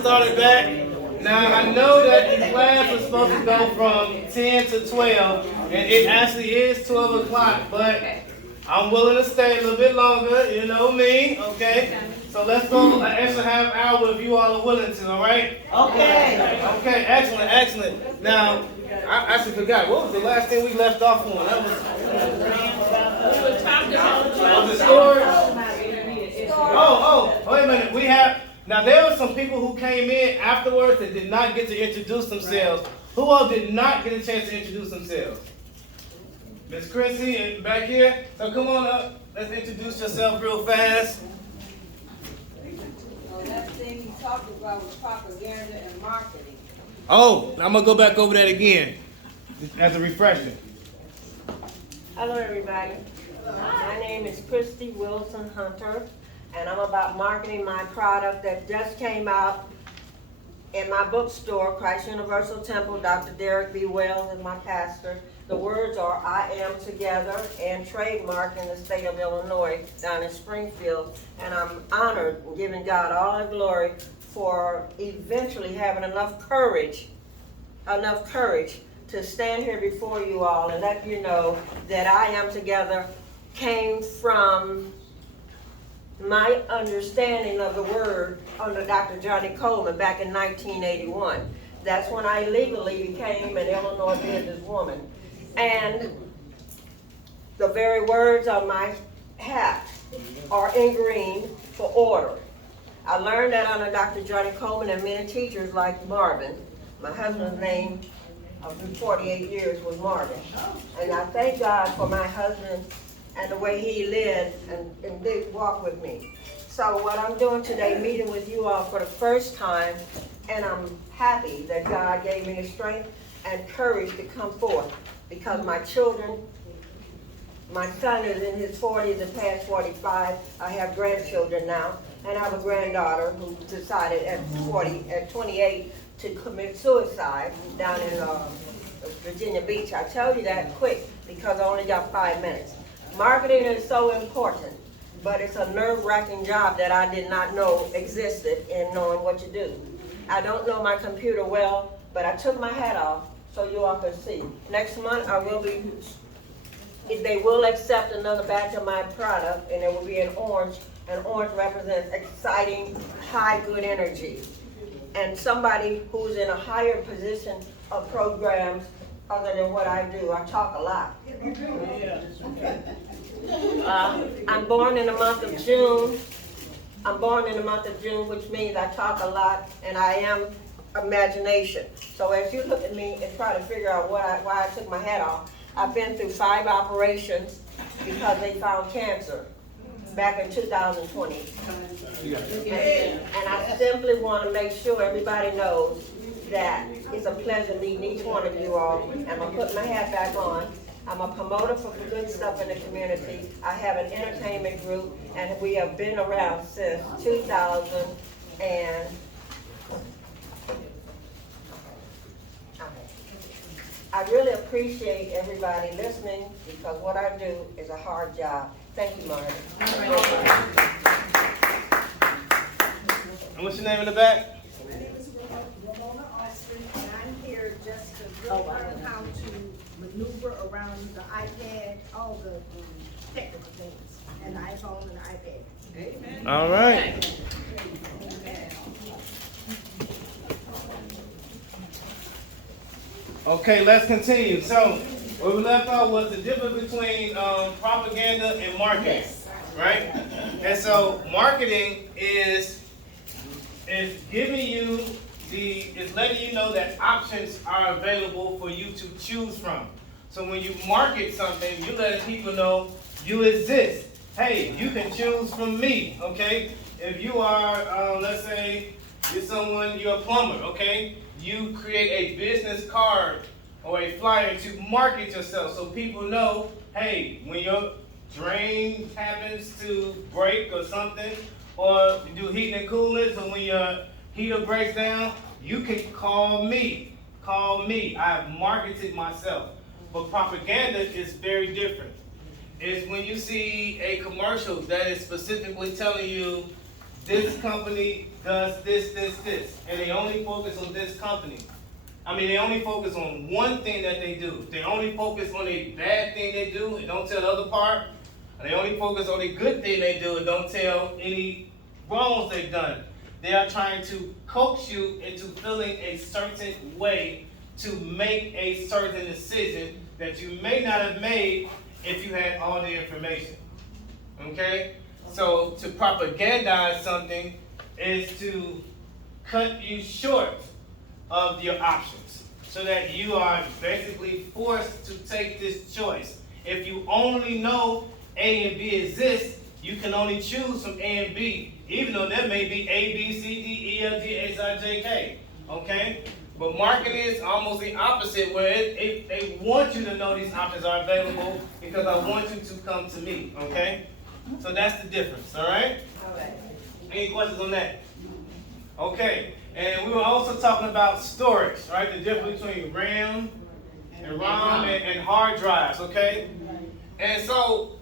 started back. Now, I know that the class was supposed to go from 10 to 12, and it actually is 12 o'clock, but I'm willing to stay a little bit longer, you know me, okay? So let's go an extra half hour if you all are willing to, all right? Okay. Okay, excellent, excellent. Now, I actually forgot, what was the last thing we left off on? That was the story? Wait a minute. Now there were some people who came in afterwards that did not get to introduce themselves. Who all did not get a chance to introduce themselves? Miss Chrissy and back here. So come on up. Let's introduce yourself real fast. So that thing you talked about was propaganda and marketing. Oh, I'm gonna go back over that again as a refresher. Hello, everybody. My name is Christy Wilson Hunter, and I'm about marketing my product that just came out in my bookstore, Christ Universal Temple. Dr. Derek B. Wells is my pastor. The words are I Am Together, and trademarked in the state of Illinois down in Springfield. And I'm honored and giving God all the glory for eventually having enough courage to stand here before you all and let you know that I Am Together came from my understanding of the word under Dr. Johnny Coleman back in 1981. That's when I legally became an Illinois businesswoman. And the very words on my hat are in green for order. I learned that under Dr. Johnny Coleman and many teachers like Marvin. My husband's name of 48 years was Marvin. And I thank God for my husband and the way he led and did walk with me. So what I'm doing today, meeting with you all for the first time, and I'm happy that God gave me the strength and courage to come forth, because my children, my son is in his 40s and past 45. I have grandchildren now, and I have a granddaughter who decided at 28 to commit suicide down in Virginia Beach. I tell you that quick because I only got 5 minutes. Marketing is so important, but it's a nerve-wracking job that I did not know existed in knowing what to do. I don't know my computer well, but I took my hat off so you all can see. Next month they will accept another batch of my product, and it will be in orange, and orange represents exciting, high, good energy. And somebody who's in a higher position of programs other than what I do. I talk a lot. I'm born in the month of June. Which means I talk a lot, and I am imagination. So as you look at me and try to figure out why I took my hat off, I've been through 5 operations because they found cancer back in 2020. And I simply want to make sure everybody knows that it's a pleasure meeting each one of you all. I'm going to put my hat back on. I'm a promoter for good stuff in the community. I have an entertainment group, and we have been around since 2000. And I really appreciate everybody listening, because what I do is a hard job. Thank you, Marty. And what's your name in the back? My name is Ramona Austin, and I'm here just to really learn how to maneuver around the iPad, all the technical things, and the iPhone and the iPad. Amen. All right. Okay, let's continue. So, where we left off was the difference between propaganda and marketing, right? And so, marketing is giving you is letting you know that options are available for you to choose from. So when you market something, you letting people know you exist. Hey, you can choose from me, okay? If you are, let's say, you're a plumber, okay? You create a business card or a flyer to market yourself so people know, hey, when your drain happens to break or something, or you do heating and cooling, so when your heater breaks down, you can call me. Call me. I have marketed myself. But propaganda is very different. It's when you see a commercial that is specifically telling you this company does this, and they only focus on this company. I mean, they only focus on one thing that they do. They only focus on a bad thing they do and don't tell the other part. And they only focus on a good thing they do and don't tell any wrongs they've done. They are trying to coax you into feeling a certain way to make a certain decision that you may not have made if you had all the information. Okay? So to propagandize something is to cut you short of your options so that you are basically forced to take this choice. If you only know A and B exist, you can only choose from A and B, even though there may be A, B, C, D, E, F, G, H, I, J, K. Okay? But marketing is almost the opposite, where they want you to know these options are available because I want you to come to me. Okay? So that's the difference. All right? All right. Any questions on that? Okay. And we were also talking about storage, right? The difference between RAM and ROM and hard drives. Okay? And so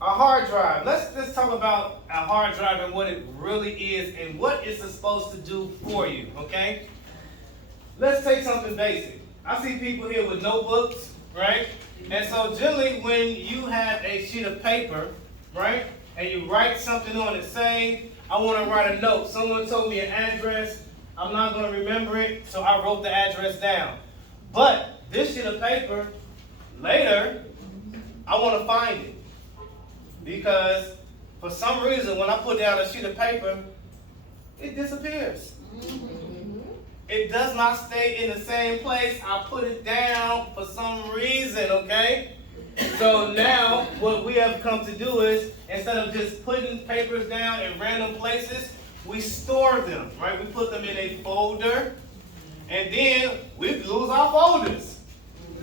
a hard drive. Let's talk about a hard drive and what it really is and what it's supposed to do for you, okay? Let's take something basic. I see people here with notebooks, right? And so generally when you have a sheet of paper, right, and you write something on it, say, I want to write a note. Someone told me an address. I'm not going to remember it, so I wrote the address down. But this sheet of paper, later, I want to find it. Because for some reason, when I put down a sheet of paper, it disappears. It does not stay in the same place. I put it down for some reason, okay? So now what we have come to do is, instead of just putting papers down in random places, we store them, right? We put them in a folder, and then we lose our folders.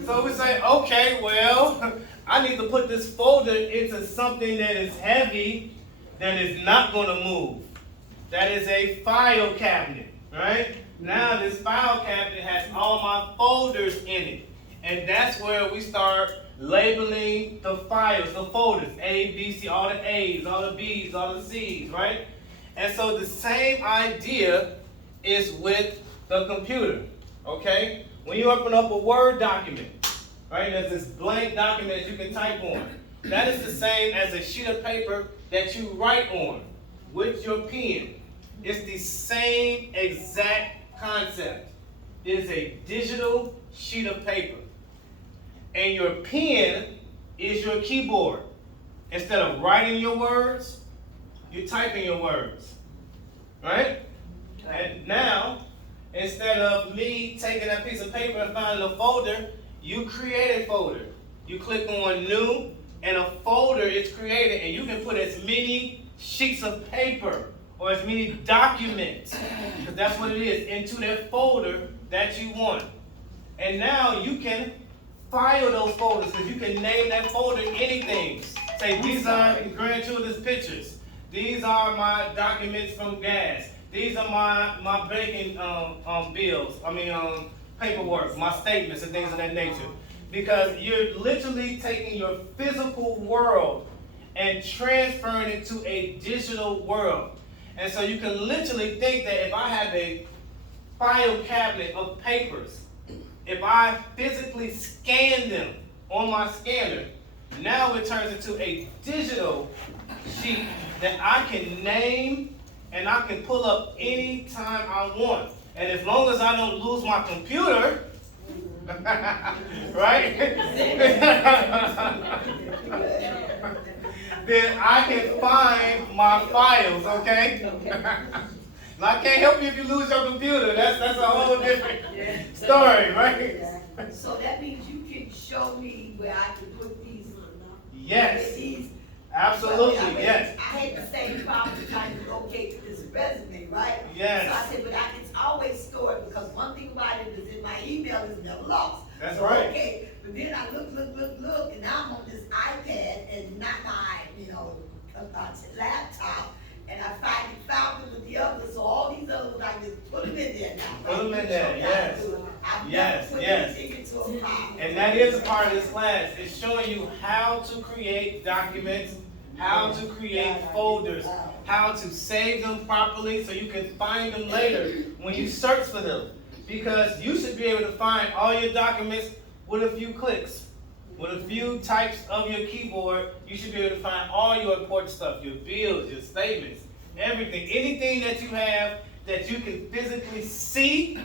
So we say, okay, well, I need to put this folder into something that is heavy, that is not going to move. That is a file cabinet, right? Now this file cabinet has all my folders in it. And that's where we start labeling the files, the folders, A, B, C, all the A's, all the B's, all the C's, right? And so the same idea is with the computer, okay? When you open up a Word document, right, there's this blank document that you can type on. That is the same as a sheet of paper that you write on with your pen. It's the same exact concept. It is a digital sheet of paper. And your pen is your keyboard. Instead of writing your words, you're typing your words. Right? And now, instead of me taking that piece of paper and finding a folder, you create a folder. You click on New, and a folder is created, and you can put as many sheets of paper or as many documents, because that's what it is, into that folder that you want. And now you can file those folders, because you can name that folder anything. Say, these are grandchildren's pictures. These are my documents from gas. These are my banking bills. Paperwork, my statements and things of that nature. Because you're literally taking your physical world and transferring it to a digital world. And so you can literally think that if I have a file cabinet of papers, if I physically scan them on my scanner, now it turns into a digital sheet that I can name and I can pull up anytime I want. And as long as I don't lose my computer, right? Then I can find my files, okay? Now, I can't help you if you lose your computer. That's a whole different story, right? So that means you can show me where I can put these. Yes. These. Absolutely, I mean, yes. I had the same problem trying to locate this resume, right? Yes. So I said, but it's always stored, because one thing about it is in my email is never lost. That's So, right. okay, but then I look, and now I'm on this iPad and not my, laptop, and I finally found it with the others. So all these others, I just put them in there now. Put them in there, yes. I've Yes, never put yes. anything into a file. And that is a part of this class. It's showing you how to create documents, how to create folders. how to save them properly so you can find them later when you search for them. Because you should be able to find all your documents with a few clicks. With a few types of your keyboard, you should be able to find all your important stuff, your bills, your statements, everything. Anything that you have that you can physically see,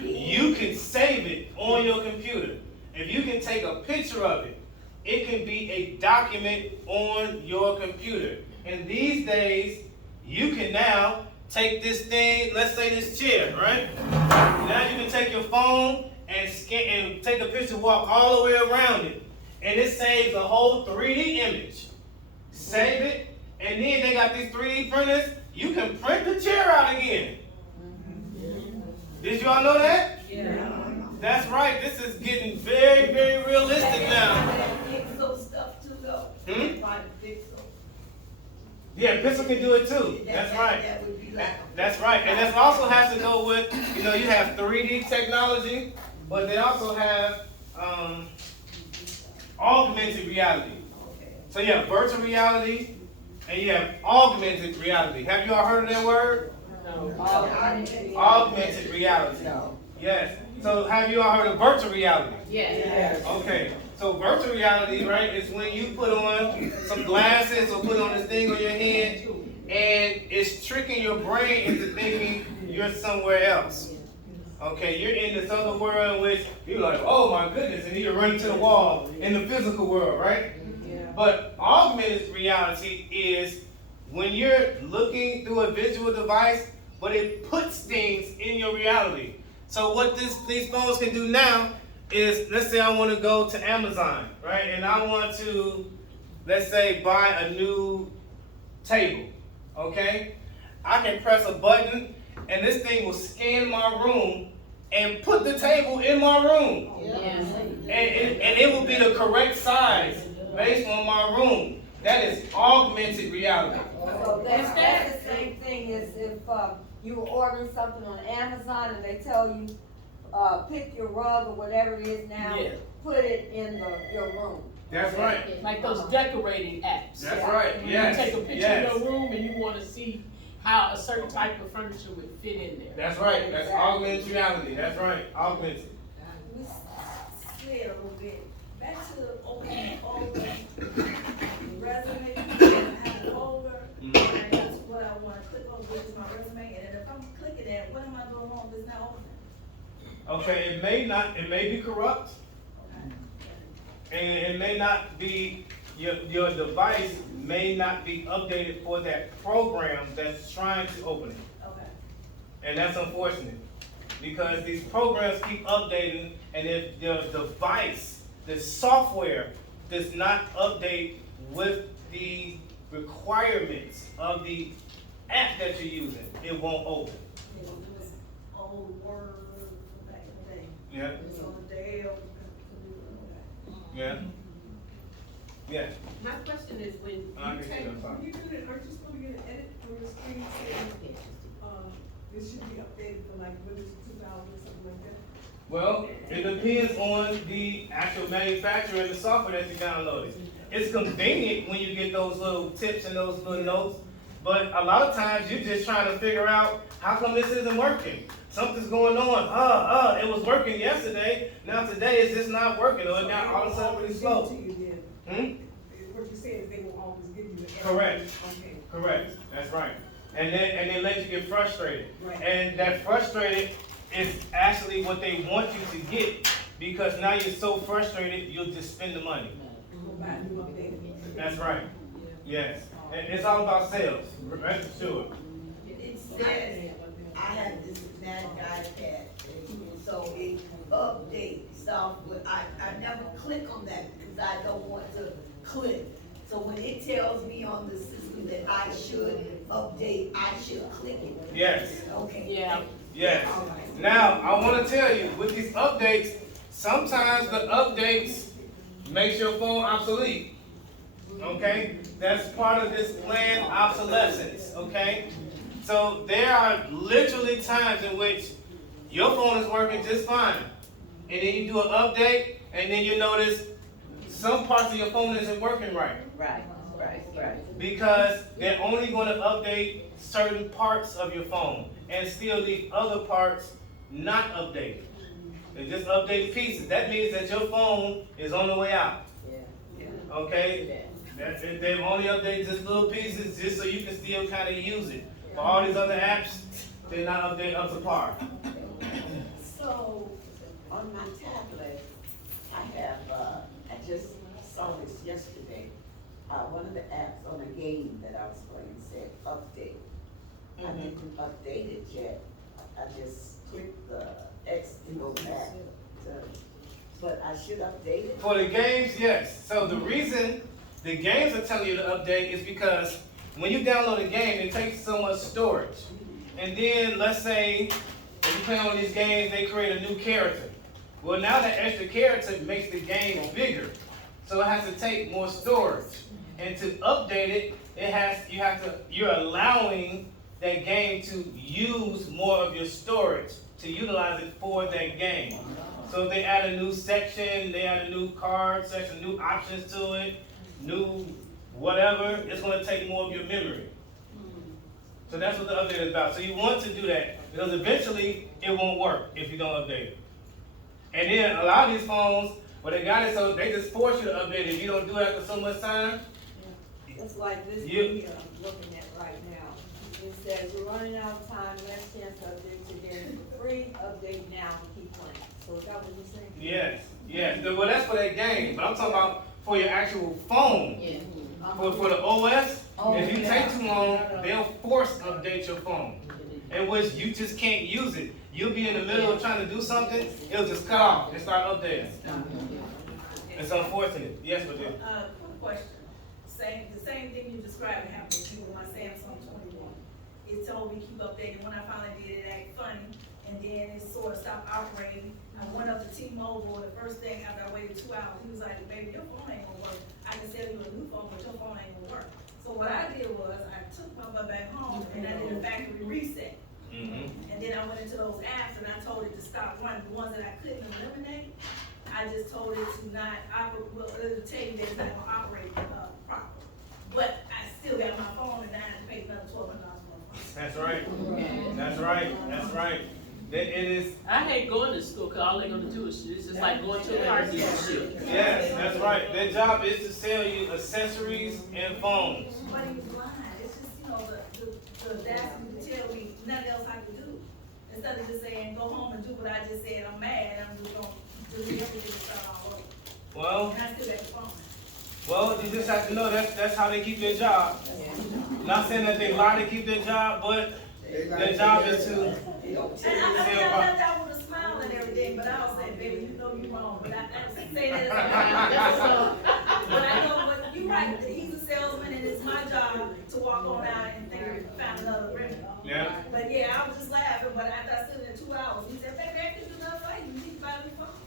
you can save it on your computer. If you can take a picture of it, it can be a document on your computer. And these days, you can now take this thing, let's say this chair, right? Now you can take your phone and scan and take a picture, walk all the way around it, and it saves a whole 3D image. Save it, and then they got these 3D printers. You can print the chair out again. Did you all know that? Yeah. That's right. This is getting very, very realistic now. Pixel stuff too, though. Hmm? Find Pixel. Yeah, Pixel can do it too. That's right. That would be like. That's right. And that also has to go with, you have 3D technology, but they also have augmented reality. Okay. So you have virtual reality and you have augmented reality. Have you all heard of that word? Augmented reality. No. Yes. So have you all heard of virtual reality? Yes. Okay. So virtual reality, right, is when you put on some glasses or put on this thing on your head and it's tricking your brain into thinking you're somewhere else. Okay, you're in this other world in which you're like, oh my goodness, and you're running to the wall in the physical world, right? But augmented reality is when you're looking through a visual device, but it puts things in your reality. So what these phones can do now is, let's say I want to go to Amazon, right? And I want to, let's say, buy a new table, okay? I can press a button and this thing will scan my room and put the table in my room. And it will be the correct size based on my room. That is augmented reality. So that's the same thing as if you were ordering something on Amazon and they tell you, pick your rug or whatever it is now, put it in your room. That's right. Like those decorating apps. That's right. Yes. You take a picture of your room and you want to see how a certain type of furniture would fit in there. That's right. That's augmented reality. That's right. Augmented. We slid a little bit. Back to the old resume, I have a folder, and that's what I want to click on, which is my resume, and then if I'm clicking it, what am I doing wrong if it's not open? Okay, it may be corrupt, and it may not be, your device may not be updated for that program that's trying to open it. Okay. And that's unfortunate, because these programs keep updating, and if the device, the software does not update with the requirements of the app that you're using, it won't open. It was old Word from back in the day. Yeah, It's on the day of the computer. yeah, yeah. My question is when I you can see take, that. when you do it, aren't you supposed to get an edit for your screen saying, it should be updated for like, what is it, 2000 or something like that? Well, it depends on the actual manufacturer and the software that you downloaded. It's convenient when you get those little tips and those little notes, but a lot of times you're just trying to figure out how come this isn't working. Something's going on. It was working yesterday. Now today it's just not working, or it got all of a sudden really slow. To you then. What you said is they will always give you the edit. Correct. Okay. Correct. That's right. And they let you get frustrated. Right. And that frustrated is actually what they want you to get, because now you're so frustrated you'll just spend the money. Go buy a new updated. That's right. Yes. And it's all about sales. Rest assured. It says, I have this Magic iPad, and so it updates software. I never click on that because I don't want to click. So when it tells me on the system that I should update, I should click it. Yes. Okay. Yeah. Yes. Now, I want to tell you, with these updates, sometimes the updates makes your phone obsolete. Okay? That's part of this planned obsolescence. Okay? So there are literally times in which your phone is working just fine, and then you do an update, and then you notice some parts of your phone isn't working right. Right. Right. Because they're only gonna update certain parts of your phone and still leave other parts not updated. They just update pieces. That means that your phone is on the way out. Okay? That's it. They only update just little pieces just so you can still kind of use it. For all these other apps, they're not updated up to par. So, on my tablet, I have, I just saw this yesterday. One of the apps on a game that I was playing said update. I didn't update it yet. I just clicked the X to go back to, but I should update it. For the games, yes. So the reason the games are telling you to update is because when you download a game, it takes so much storage. And then let's say if you play on these games, they create a new character. Well, now that extra character makes the game bigger, so it has to take more storage. And to update it, you're allowing that game to use more of your storage, to utilize it for that game. So if they add a new section, they add a new card section, new options to it, new whatever, it's gonna take more of your memory. So that's what the update is about. So you want to do that, because eventually it won't work if you don't update it. And then a lot of these phones, well, they got it so they just force you to update it. If you don't do it after so much time, It's like this one You- here I'm looking at right now. It says, you're running out of time, last chance to update today, free, update now to keep playing. So is that what you're saying? yes. Well, that's for that game, but I'm talking about for your actual phone. For the OS, if you take too long, they'll force update your phone, in which you just can't use it. You'll be in the middle of trying to do something, it'll just cut off and start updating. It's unfortunate. Yes, but then. Quick question. The same thing you described happened to me with my Samsung 21. It told me keep updating. When I finally did it, act funny, and then it sort of stopped operating. I went up to T-Mobile, the first thing after I waited 2 hours, he was like, baby, your phone ain't gonna work. I can sell you a new phone, but your phone ain't gonna work. So what I did was, I took my butt back home, and I did a factory reset. And then I went into those apps, and I told it to stop running. The ones that I couldn't eliminate, I just told it to not operate, well, it'll tell you that it's not gonna operate properly. But I still got my phone, and I had to pay another $1,200 for my phone. That's right. It is. I hate going to school because all they're gonna do is it's just like going to a car dealership. Yes, that's right. Their job is to sell you accessories and phones. But he was blind. It's just, the audacity to tell me nothing else I could do. Instead of just saying, go home and do what I just said, I'm mad, I'm just gonna delete everything and start all over. Well, And I still got the phone. Well, you just have to know that's how they keep their job. Not saying that they lie to keep their job, but their job is to. And I left out with a smile and everything, but I was saying, baby, you know you're wrong. But I say that as a but I know, but you're right, he's a salesman and it's my job to walk on out and find another remedy. Yeah. But yeah, I was just laughing, but after I stood there 2 hours, he said, baby, I can do another way, you need to buy a new phone.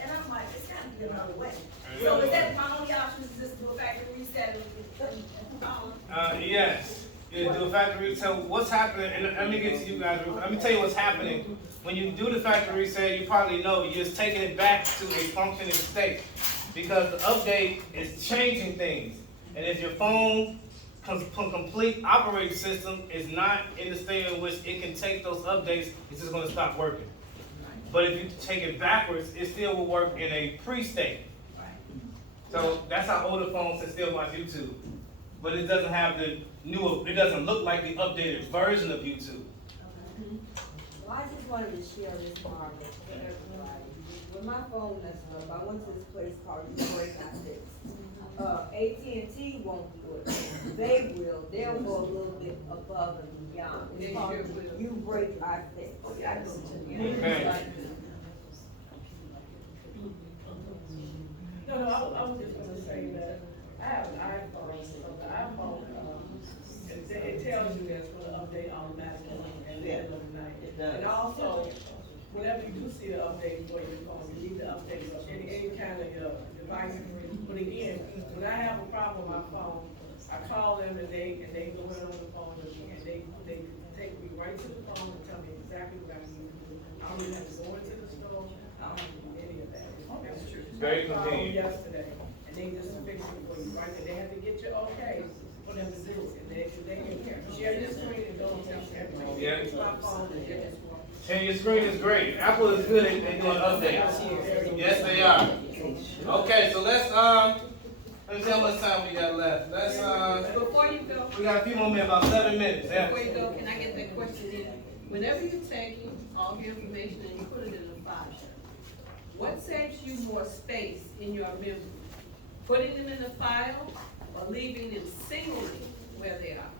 And I'm like, it's gotta be another way. So is that my only option is just do a factory reset and call it? Yes. You do a factory. So what's happening? And let me get to you guys. Let me tell you what's happening. When you do the factory reset, you probably know you're just taking it back to a functioning state, because the update is changing things. And if your phone complete operating system is not in the state in which it can take those updates, it's just going to stop working. But if you take it backwards, it still will work in a pre-state. So that's how older phones can still watch YouTube. But it doesn't have the it doesn't look like the updated version of YouTube. Well, I just wanted to share this market with everybody. When my phone messed up, I went to this place called Break I Fix. AT&T won't do it. They will. They'll go a little bit above and beyond. It's called You Break I Fix. Okay. No, I was just gonna say that I have an iPhone, so the iPhone, it tells you that it's gonna update automatically at the end of the night. And also, whenever you do see the update for your phone, you need to update any kind of your device. But again, when I have a problem with my phone, I call them and they go in on the phone with me and they take me right to the phone and tell me exactly what I need to do. I don't even have to go into the store, I don't have to do any of that. That's true. Very I called them convenient. yesterday, and they just fix it for you, right? And they have to get your okay for them to do it, and they can share your screen and don't tell everybody. Yeah. My phone and get this one. And your screen is great. Apple is good at doing updates. Yes, they are. Okay, so let's see how much time we got left. Before you go, We got a few more minutes, about 7 minutes. Yeah. before you go, can I get that question in? Whenever you're taking all your information and you put it in a file, what saves you more space in your memory? Putting them in a file or leaving them singly where they are?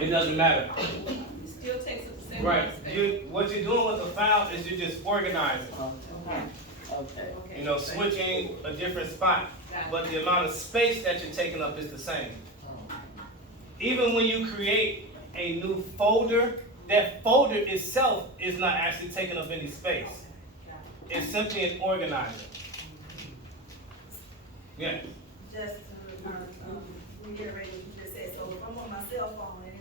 It doesn't matter. It still takes up the same Right. amount of space. What you're doing with the file is you're just organizing. Okay. You know, switching a different spot. But the amount of space that you're taking up is the same. Even when you create a new folder, that folder itself is not actually taking up any space. It's simply an organizer. Yeah. Just to reiterate what you just said, so if I'm on my cell phone and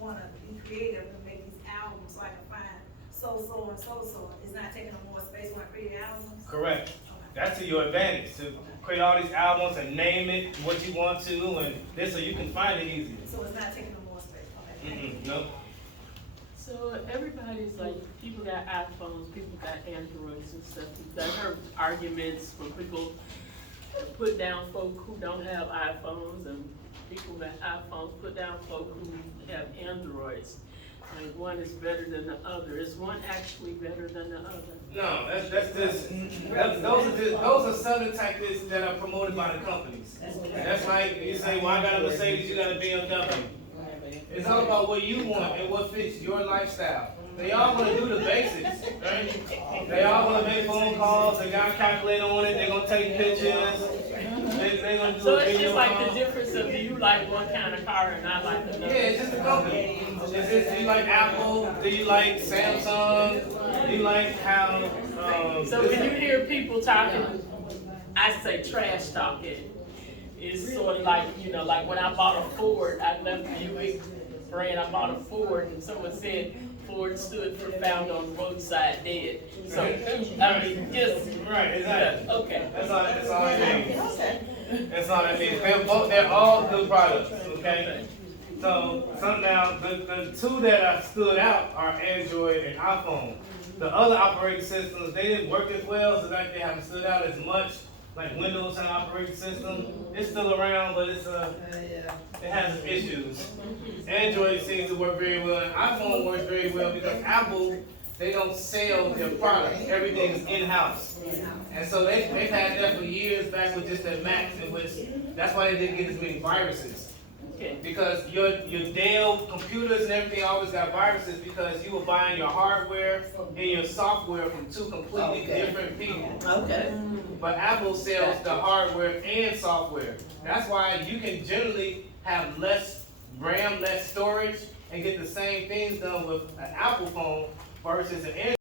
wanna be creative and make these albums, so I can find so and so, it's not taking up more space when I create albums? Correct. Okay. That's to your advantage, to create all these albums and name it what you want to, and this so you can find it easier. So it's not taking up more space, okay? No. So everybody's like, people got iPhones, people got Androids and stuff. I've heard arguments from people that put down folk who don't have iPhones, and people that iPhones put down folk who have Androids. Like one is better than the other. Is one actually better than the other? No, those are selling tactics that are promoted by the companies. That's like you say, well, I got a Mercedes, you got a BMW. It's all about what you want and what fits your lifestyle. They all want to do the basics, right? They all want to make phone calls. They got a calculator on it. They're gonna take pictures. They're gonna do So a it's video just like call. the difference of do you like one kind of car and I like another? Yeah, it's just a company. It's just, do you like Apple? Do you like Samsung? Do you like how? So when you hear people talking, I say trash talking, it's sort of like, you know, like when I bought a Ford, I left the Buick brand, I bought a Ford, and someone said Ford stood for found on the roadside dead. So, I mean, just. Right, exactly. Okay. That's all it means. That's all it means. They're all good products, okay? So, now, the two that are stood out are Android and iPhone. The other operating systems, they didn't work as well, so that they haven't stood out as much. Like Windows and operating system, it's still around, but it has its issues. Android seems to work very well, and iPhone works very well because Apple, they don't sell their products. Everything is in-house. And so they've had that for years back with just their Macs, and that's why they didn't get as many viruses. Okay. Because your Dell computers and everything always got viruses because you were buying your hardware and your software from two completely different people. Okay. But Apple sells the hardware and software. That's why you can generally have less RAM, less storage, and get the same things done with an Apple phone versus an Android.